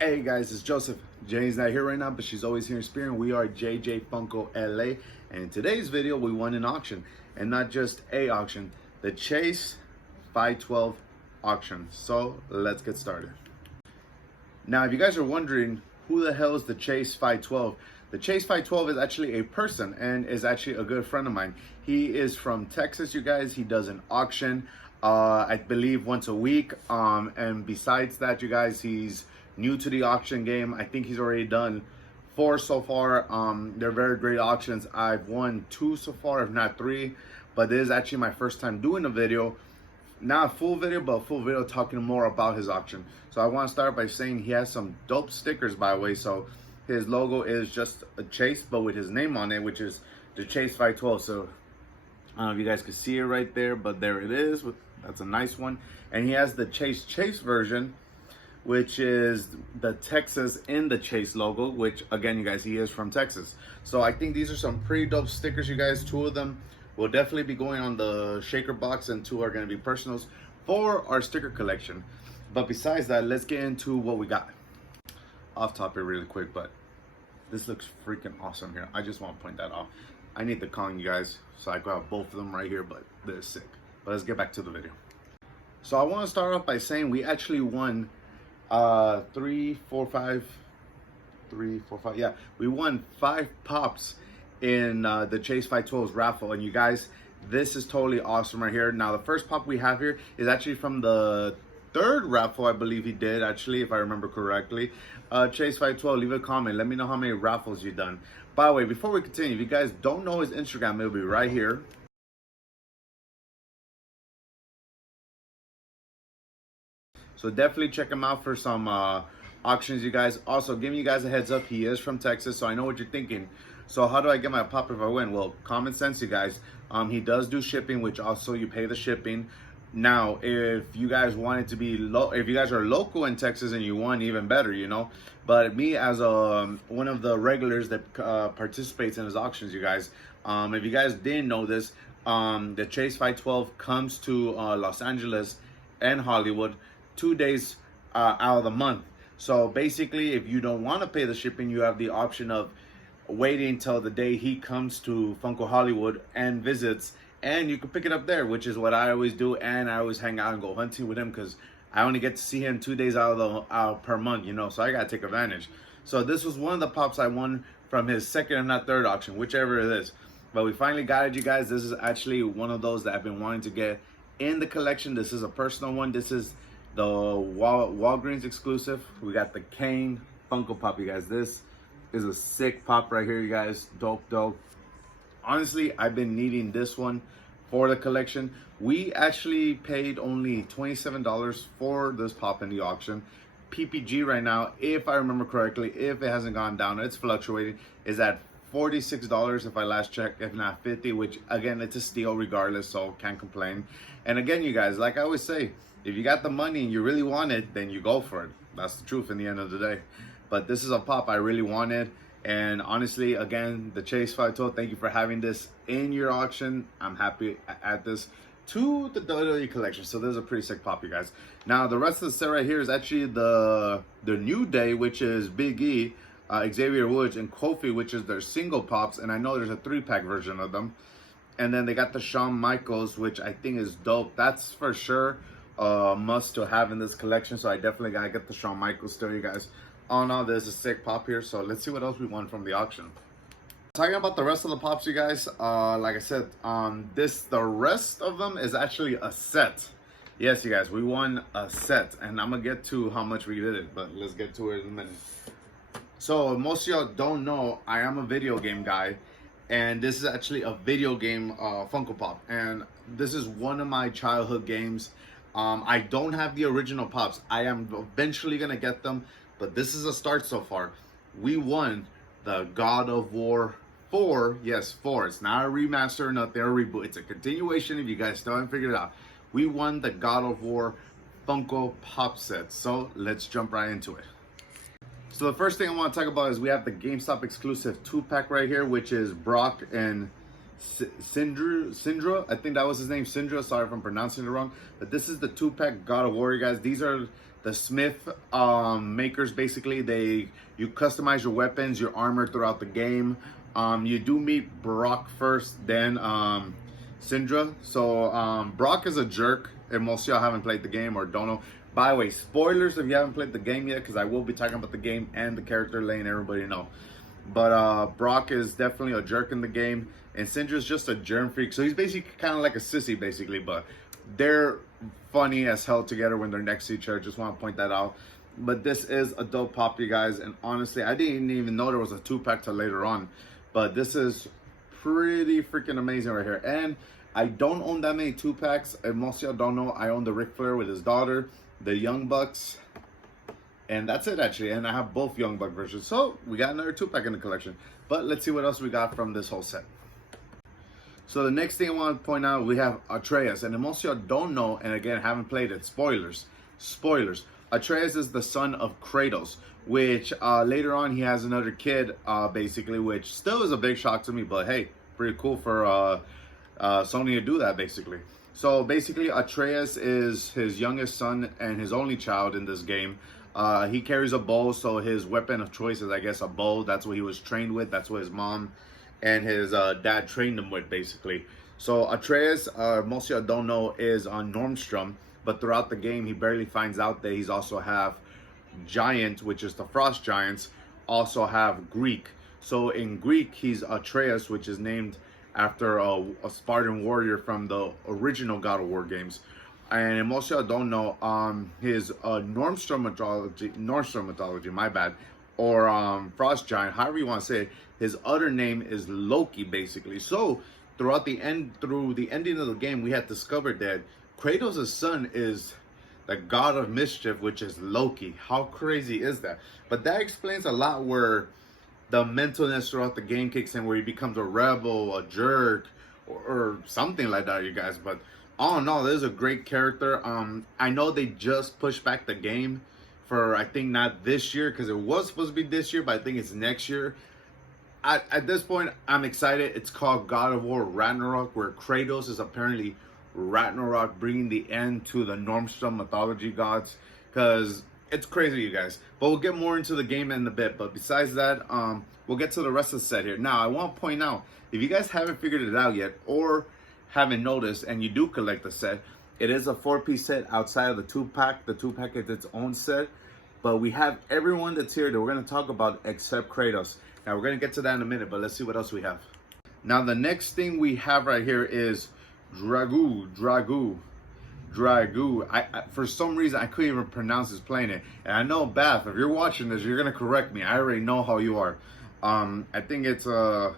Hey guys, it's Joseph. Jane's not here right now, but she's always here in spirit. We are JJ Funko LA, and in today's video, we won an auction, and not just a auction, the Chase 512 auction. So let's get started. Now, if you guys are wondering who the hell is the Chase 512, the Chase 512 is actually a person and is actually a good friend of mine. He is from Texas, you guys. He does an auction, I believe once a week. And besides that, you guys, he's new to the auction game. I think he's already done 4 so far. They're very great auctions. I've won 2 so far, if not 3. But this is actually my first time doing a video. Not a full video, but a full video talking more about his auction. So I want to start by saying he has some dope stickers, by the way. So his logo is just a Chase, but with his name on it, which is the Chase 512. So I don't know if you guys can see it right there, but there it is. That's a nice one. And he has the Chase version, which is the Texas in the Chase logo, which again, you guys, he is from Texas. So I think these are some pretty dope stickers, you guys. 2 of them will definitely be going on the shaker box, and 2 are going to be personals for our sticker collection. But besides that, let's get into what we got. Off topic really quick, but this looks freaking awesome here. I just want to point that out. I need the Kong, you guys, so I got both of them right here, but they're sick. But let's get back to the video. So I want to start off by saying we actually won 3, 4, 5. Yeah, we won 5 pops in the Chase 512's raffle, and you guys, this is totally awesome right here. Now the first pop we have here is actually from the 3rd raffle, I believe he did, actually, if I remember correctly. Chase 512, leave a comment, let me know how many raffles you've done. By the way, before we continue, if you guys don't know his Instagram, it'll be right here. So definitely check him out for some auctions, you guys. Also, giving you guys a heads up, he is from Texas, so I know what you're thinking. So how do I get my pop if I win? Well, common sense, you guys. He does do shipping, which also you pay the shipping. Now, if you guys want it to be if you guys are local in Texas and you won, even better, you know. But me, as one of the regulars that participates in his auctions, you guys, if you guys didn't know this, the Chase 512 comes to Los Angeles and Hollywood 2 days out of the month. So basically, if you don't want to pay the shipping, you have the option of waiting until the day he comes to Funko Hollywood and visits, and you can pick it up there, which is what I always do. And I always hang out and go hunting with him because I only get to see him 2 days per month, you know, so I gotta take advantage. So this was one of the pops I won from his 2nd, if not 3rd auction, whichever it is. But we finally got it, you guys. This is actually one of those that I've been wanting to get in the collection. This is a personal one. This is the Walgreens exclusive. We got the Kane Funko Pop, you guys. This is a sick pop right here, you guys. Dope. Honestly, I've been needing this one for the collection. We actually paid only $27 for this pop in the auction. PPG right now, if I remember correctly, if it hasn't gone down, it's fluctuating, is at $46 if I last checked, if not 50, which again, it's a steal regardless, so can't complain. And again, you guys, like I always say, if you got the money and you really want it, then you go for it. That's the truth in the end of the day. But this is a pop I really wanted. And honestly, again, the Chase 512, thank you for having this in your auction. I'm happy to add this to the WWE collection. So this is a pretty sick pop, you guys. Now, the rest of the set right here is actually the New Day, which is Big E, Xavier Woods, and Kofi, which is their single pops. And I know there's a 3-pack version of them. And then they got the Shawn Michaels, which I think is dope. That's for sure must to have in this collection. So I definitely gotta get the Shawn Michaels still, you guys. Oh no, there's a sick pop here. So let's see what else we won from the auction. Talking about the rest of the pops, you guys, like I said, the rest of them is actually a set. Yes, you guys, we won a set, and I'm gonna get to how much we did it, but let's get to it in a minute. So most of y'all don't know, I am a video game guy, and this is actually a video game Funko Pop, and this is one of my childhood games. I don't have the original pops. I am eventually gonna get them, but this is a start so far. We won the God of War 4. Yes, 4. It's not a remaster, nothing, a reboot. It's a continuation if you guys still haven't figured it out. We won the God of War Funko Pop set. So let's jump right into it. So the first thing I want to talk about is we have the GameStop exclusive 2-pack right here, which is Brock and Syndra. I think that was his name, Syndra. Sorry if I'm pronouncing it wrong. But this is the 2-pack God of War, you guys. These are the Smith makers. Basically, you customize your weapons, your armor throughout the game. You do meet Brock first, then Syndra. So Brock is a jerk, and most of y'all haven't played the game or don't know. By the way, spoilers if you haven't played the game yet, because I will be talking about the game and the character, letting everybody know. But Brock is definitely a jerk in the game, and Syndra's just a germ freak. So he's basically kind of like a sissy, basically. But they're funny as hell together when they're next to each other. Just want to point that out. But this is a dope pop, you guys. And honestly, I didn't even know there was a 2-pack till later on. But this is pretty freaking amazing right here. And I don't own that many 2-packs. And most of y'all don't know, I own the Ric Flair with his daughter, the Young Bucks, and that's it actually. And I have both Young Buck versions, so we got another 2-pack in the collection. But let's see what else we got from this whole set. So the next thing I want to point out, we have Atreus, and most of y'all don't know, and again haven't played it, spoilers. Atreus is the son of Kratos, which later on he has another kid, basically, which still is a big shock to me, but hey, pretty cool for Sony to do that, basically. So basically, Atreus is his youngest son and his only child in this game. He carries a bow, so his weapon of choice is, I guess, a bow. That's what he was trained with. That's what his mom and his dad trained him with, basically. So Atreus, most of y'all don't know, is on Normstrom, but throughout the game, he barely finds out that he's also have Giant, which is the Frost Giants, also have Greek. So in Greek, he's Atreus, which is named after a Spartan warrior from the original God of War games. And most of y'all don't know, his Normstrom mythology, my bad, or Frost Giant, however you want to say it, his other name is Loki, basically. So through the ending of the game, we had discovered that Kratos' son is the god of mischief, which is Loki. How crazy is that? But that explains a lot where the mentalness throughout the game kicks in, where he becomes a rebel, a jerk, or something like that, you guys. But all in all, this is a great character. I know they just pushed back the game for, I think, not this year, because it was supposed to be this year, but I think it's next year. At this point, I'm excited. It's called God of War Ragnarok, where Kratos is apparently Ragnarok, bringing the end to the Normstrom mythology gods, because it's crazy, you guys. But we'll get more into the game in a bit. But besides that, we'll get to the rest of the set here. Now, I want to point out, if you guys haven't figured it out yet, or haven't noticed, and you do collect the set, it is a 4-piece set outside of the 2-pack. The 2-pack is its own set. But we have everyone that's here that we're going to talk about except Kratos. Now, we're going to get to that in a minute, but let's see what else we have. Now, the next thing we have right here is Dragu. For some reason, I couldn't even pronounce his playing it. And I know, Bath, if you're watching this, you're going to correct me. I already know how you are. I think it's Dragu.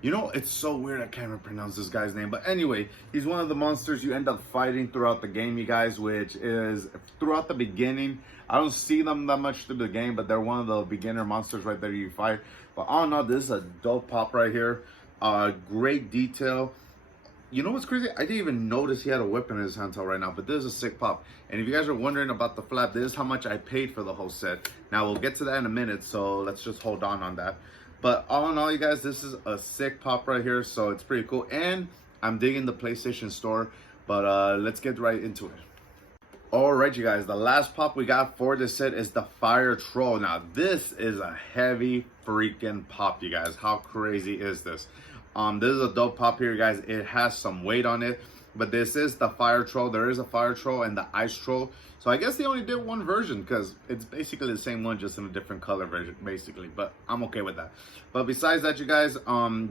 You know, it's so weird I can't even pronounce this guy's name. But anyway, he's one of the monsters you end up fighting throughout the game, you guys, which is throughout the beginning. I don't see them that much through the game, but they're one of the beginner monsters right there you fight. But all in all, this is a dope pop right here. Great detail. You know what's crazy? I didn't even notice he had a weapon in his hand till right now, but this is a sick pop. And if you guys are wondering about the flap, this is how much I paid for the whole set. Now, we'll get to that in a minute, so let's just hold on that. But all in all, you guys, this is a sick pop right here, so it's pretty cool. And I'm digging the PlayStation Store, but let's get right into it. Alright, you guys, the last pop we got for this set is the Fire Troll. Now, this is a heavy freaking pop, you guys. How crazy is this? This is a dope pop here, guys. It has some weight on it, but this is the Fire Troll. There is a Fire Troll and the Ice Troll. So I guess they only did one version, because it's basically the same one, just in a different color version, basically. But I'm okay with that. But besides that, you guys,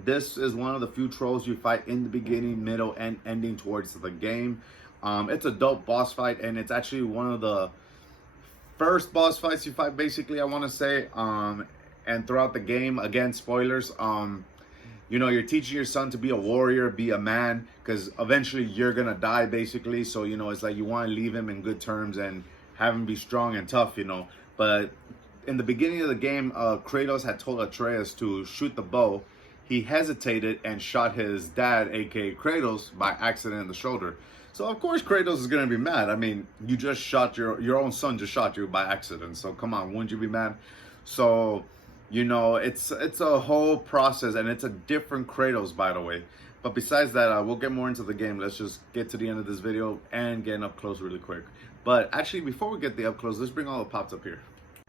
this is one of the few trolls you fight in the beginning, middle, and ending towards the game. It's a dope boss fight, and it's actually one of the first boss fights you fight, basically, I want to say. And throughout the game, again, spoilers, you know, you're teaching your son to be a warrior, be a man, because eventually you're going to die, basically. So, you know, it's like you want to leave him in good terms and have him be strong and tough, you know. But in the beginning of the game, Kratos had told Atreus to shoot the bow. He hesitated and shot his dad, aka Kratos, by accident in the shoulder. So, of course, Kratos is going to be mad. I mean, you just shot your own son just shot you by accident. So, come on, wouldn't you be mad? So, you know, it's a whole process, and it's a different Kratos, by the way. But besides that, we'll get more into the game. Let's just get to the end of this video and get up close really quick. But actually, before we get the up close, let's bring all the pops up here.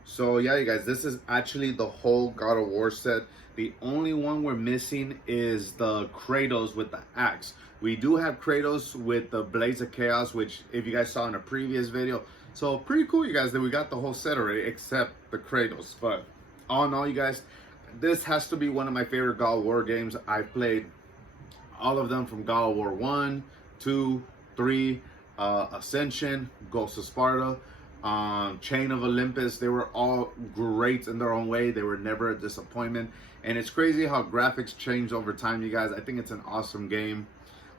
So yeah, you guys, this is actually the whole God of War set. The only one we're missing is the Kratos with the axe. We do have Kratos with the Blades of Chaos, which if you guys saw in a previous video. So pretty cool, you guys, that we got the whole set already, except the Kratos. But all in all, you guys, this has to be one of my favorite God of War games. I've played all of them from God of War 1, 2, 3, Ascension, Ghost of Sparta, Chain of Olympus. They were all great in their own way. They were never a disappointment. And it's crazy how graphics change over time, you guys. I think it's an awesome game.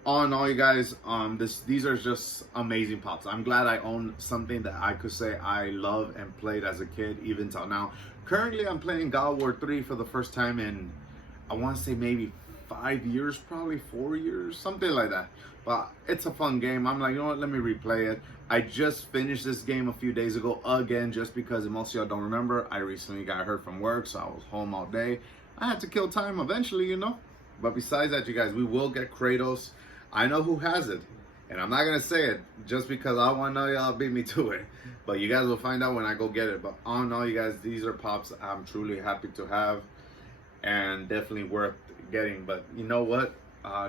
All in all, you guys, these are just amazing pops. I'm glad I own something that I could say I love and played as a kid, even till now. Currently, I'm playing God of War 3 for the first time in, I want to say maybe 5 years, probably 4 years, something like that. But it's a fun game. I'm like, you know what, let me replay it. I just finished this game a few days ago again, just because most of y'all don't remember, I recently got hurt from work, so I was home all day. I had to kill time eventually, you know. But besides that, you guys, we will get Kratos. I know who has it, and I'm not gonna say it just because I want to know y'all beat me to it. But you guys will find out when I go get it. But all in all, you guys, these are pops I'm truly happy to have, and definitely worth getting. But you know what?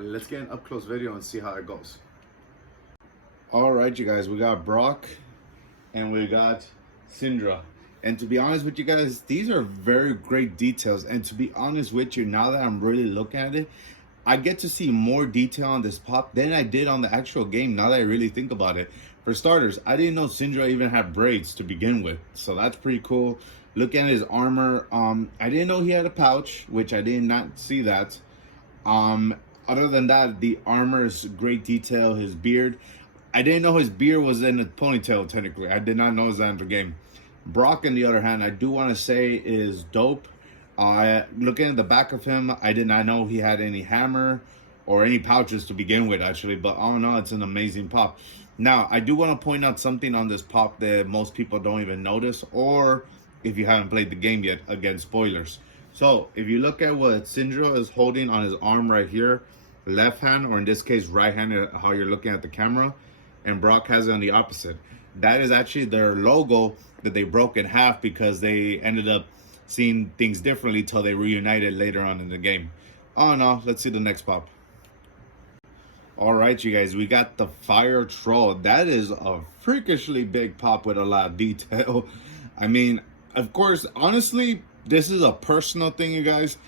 Let's get an up close video and see how it goes. All right, you guys, we got Brok and we got Sindri. And to be honest with you guys, these are very great details. And to be honest with you, now that I'm really looking at it, I get to see more detail on this pop than I did on the actual game, now that I really think about it. For starters, I didn't know Sindri even had braids to begin with, so that's pretty cool. Looking at his armor, I didn't know he had a pouch, which I did not see that. Other than that, the armor is great detail. His beard, I didn't know his beard was in a ponytail, technically. I did not know that in the game. Brok, on the other hand, I do want to say is dope. Looking at the back of him, I did not know he had any hammer or any pouches to begin with, actually. But all in all, it's an amazing pop. Now, I do want to point out something on this pop that most people don't even notice, or if you haven't played the game yet, again, spoilers. So, if you look at what Sindri is holding on his arm right here, left hand, or in this case, right hand, how you're looking at the camera, and Brok has it on the opposite. That is actually their logo that they broke in half because they ended up seeing things differently till they reunited later on in the game. Oh no, let's see the next pop. All right, you guys, we got the Fire Troll. That is a freakishly big pop with a lot of detail. I mean, of course, honestly, this is a personal thing, you guys.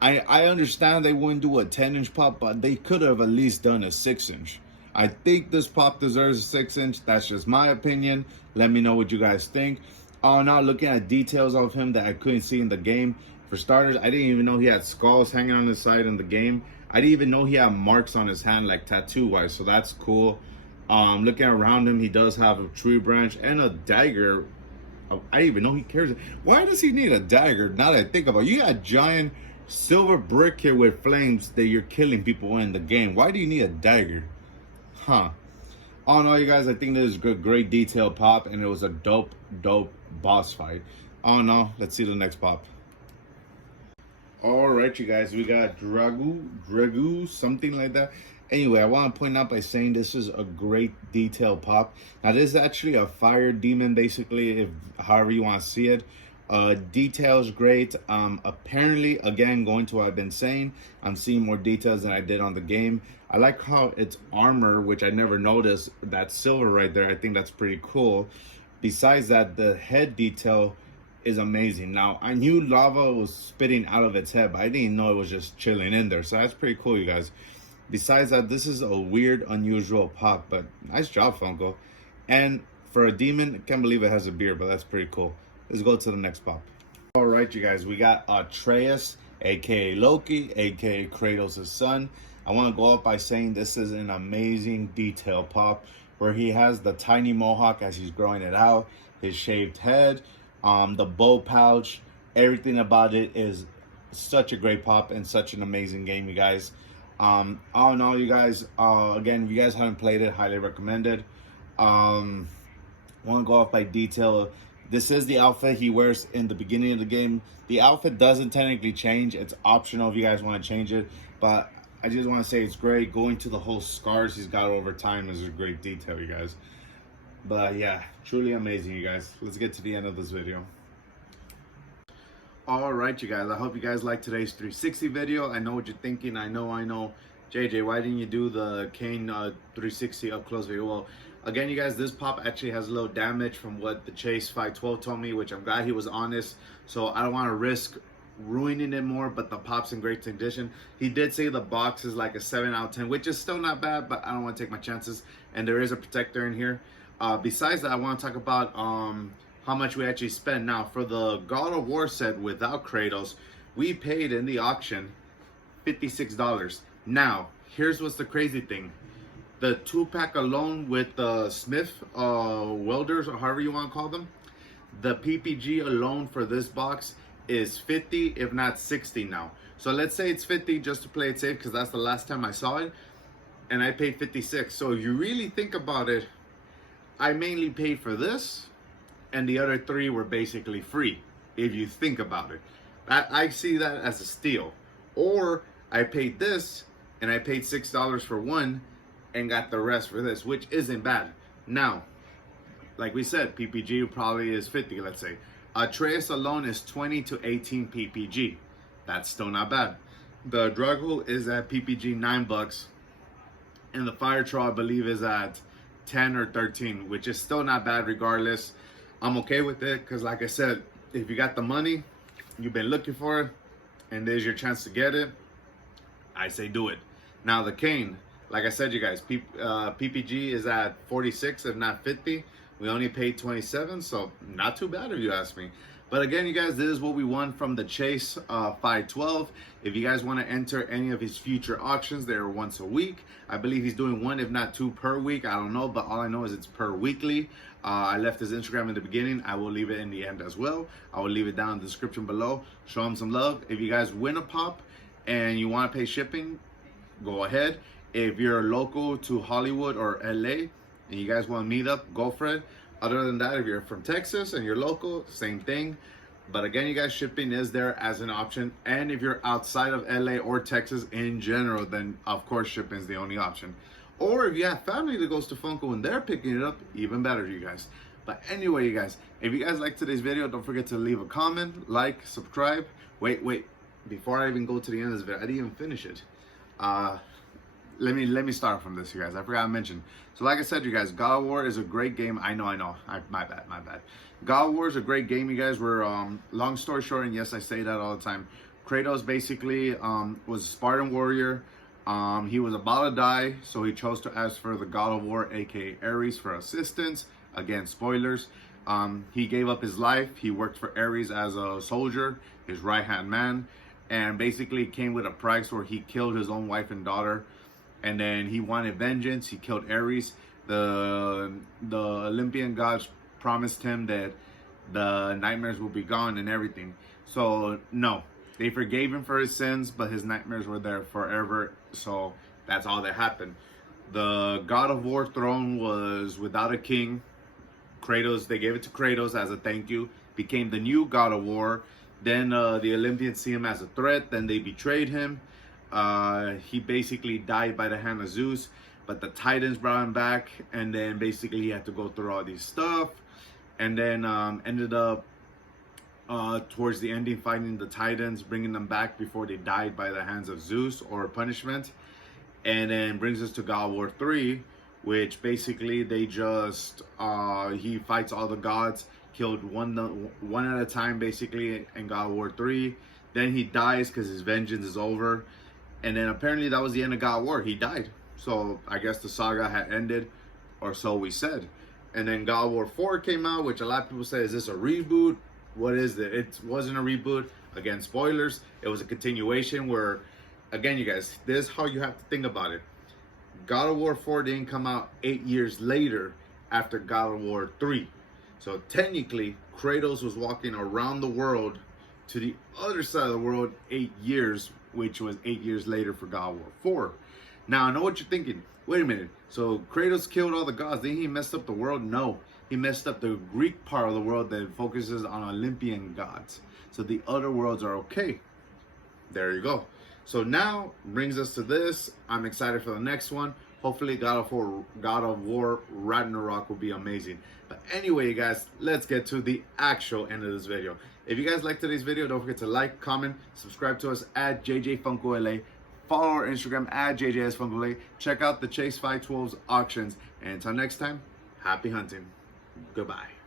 I understand they wouldn't do a 10-inch pop, but they could have at least done a 6-inch. I think this pop deserves a 6-inch. That's just my opinion. Let me know what you guys think. Oh, now looking at details of him that I couldn't see in the game. For starters, I didn't even know he had skulls hanging on his side in the game. I didn't even know he had marks on his hand, like tattoo-wise, so that's cool. Looking around him, he does have a tree branch and a dagger. Oh, I didn't even know he carries it. Why does he need a dagger? Now that I think about it, you got a giant silver brick here with flames that you're killing people in the game. Why do you need a dagger? Huh. All in all, you guys, I think this is a great detail pop, and it was a dope boss fight. Oh no, let's see the next pop. All right, you guys, we got Dragu, something like that. Anyway, I want to point out by saying this is a great detail pop. Now, this is actually a fire demon, basically, if however you want to see it. Details great. Apparently, again, going to what I've been saying, I'm seeing more details than I did on the game. I like how its armor, which I never noticed, that silver right there, I think that's pretty cool. Besides that, the head detail is amazing. Now, I knew lava was spitting out of its head, but I didn't know it was just chilling in there. So that's pretty cool, you guys. Besides that, this is a weird, unusual pop, but nice job, Funko. And for a demon, I can't believe it has a beard, but that's pretty cool. Let's go to the next pop. All right, you guys, we got Atreus, aka Loki, aka Kratos' son. I want to go up by saying this is an amazing detail pop where he has the tiny mohawk as he's growing it out, his shaved head, the bow pouch, everything about it is such a great pop and such an amazing game, you guys. All in all, you guys, again, if you guys haven't played it, highly recommended. Want to go off by detail. This is the outfit he wears in the beginning of the game. The outfit doesn't technically change. It's optional if you guys want to change it. But I just want to say it's great. Going to the whole scars he's got over time is a great detail, you guys. But yeah, truly amazing, you guys. Let's get to the end of this video. All right, you guys. I hope you guys liked today's 360 video. I know what you're thinking. I know. JJ, why didn't you do the Kane 360 up close video? Well, again, you guys, this pop actually has a little damage from what the Chase 512 told me, which I'm glad he was honest. So I don't want to risk ruining it more, but the pop's in great condition. He did say the box is like a 7 out of 10, which is still not bad, but I don't want to take my chances. And there is a protector in here. Besides that, I want to talk about how much we actually spent. Now, for the God of War set without Kratos, we paid in the auction $56. Now, here's what's the crazy thing. The 2-pack alone with the Smith welders, or however you want to call them, the PPG alone for this box is 50, if not 60 now. So let's say it's 50 just to play it safe, because that's the last time I saw it, and I paid 56. So if you really think about it, I mainly paid for this, and the other 3 were basically free, if you think about it. I see that as a steal. Or I paid this, and I paid $6 for one, and got the rest for this, which isn't bad. Now, like we said, PPG probably is 50, let's say. Atreus alone is 20 to 18 PPG. That's still not bad. The Druggle is at PPG $9, and the Fire Troll, I believe, is at 10 or 13, which is still not bad regardless. I'm okay with it, because like I said, if you got the money, you've been looking for it, and there's your chance to get it, I say do it. Now the Kane, like I said, you guys, PPG is at 46, if not 50. We only paid 27, so not too bad if you ask me. But again, you guys, this is what we won from the Chase 512. If you guys want to enter any of his future auctions, they're once a week. I believe he's doing 1, if not 2 per week. I don't know, but all I know is it's per weekly. I left his Instagram in the beginning. I will leave it in the end as well. I will leave it down in the description below. Show him some love. If you guys win a pop and you want to pay shipping, go ahead. If you're local to Hollywood or LA and you guys want to meet up, go for it. Other than that, if you're from Texas and you're local, same thing. But again, you guys, shipping is there as an option. And if you're outside of LA or Texas in general, then of course shipping is the only option. Or if you have family that goes to Funko and they're picking it up, even better, you guys. But anyway, you guys, if you guys liked today's video, don't forget to leave a comment, like, subscribe. Wait. Before I even go to the end of this video, I didn't even finish it. Let me start from this, you guys. I forgot to mention. So like I said, you guys, God of War is a great game. I know. My bad. God of War is a great game, you guys. We're, long story short, and yes, I say that all the time, Kratos basically was a Spartan warrior. He was about to die, so he chose to ask for the God of War, aka Ares, for assistance. Again, spoilers. He gave up his life. He worked for Ares as a soldier, his right-hand man, and basically came with a price where he killed his own wife and daughter. And then he wanted vengeance. He killed Ares. The Olympian gods promised him that the nightmares will be gone and everything. So no, they forgave him for his sins, but his nightmares were there forever. So that's all that happened. The God of War throne was without a king. Kratos, they gave it to Kratos as a thank you. Became the new God of War. Then the Olympians see him as a threat. Then they betrayed him. He basically died by the hand of Zeus, but the Titans brought him back, and then basically he had to go through all these stuff, and then ended up towards the ending fighting the Titans, bringing them back before they died by the hands of Zeus or punishment. And then brings us to God of War 3, which basically they just he fights all the gods, killed one at a time basically in God of War 3. Then he dies because his vengeance is over. And then apparently that was the end of God of War. He died. So I guess the saga had ended, or so we said. And then God of War 4 came out, which a lot of people say, is this a reboot? What is it? It wasn't a reboot. Again, spoilers. It was a continuation where, again, you guys, this is how you have to think about it. God of War 4 didn't come out 8 years later after God of War 3. So technically, Kratos was walking around the world to the other side of the world 8 years, which was 8 years later for God of War 4. Now, I know what you're thinking. Wait a minute. So Kratos killed all the gods. Then he messed up the world? No. He messed up the Greek part of the world that focuses on Olympian gods. So the other worlds are okay. There you go. So now brings us to this. I'm excited for the next one. Hopefully God of War Ragnarok will be amazing. But anyway, you guys, let's get to the actual end of this video. If you guys liked today's video, don't forget to like, comment, subscribe to us at JJFunkoLA. Follow our Instagram at JJSFunkoLA. Check out the Chase 512's auctions. And until next time, happy hunting. Goodbye.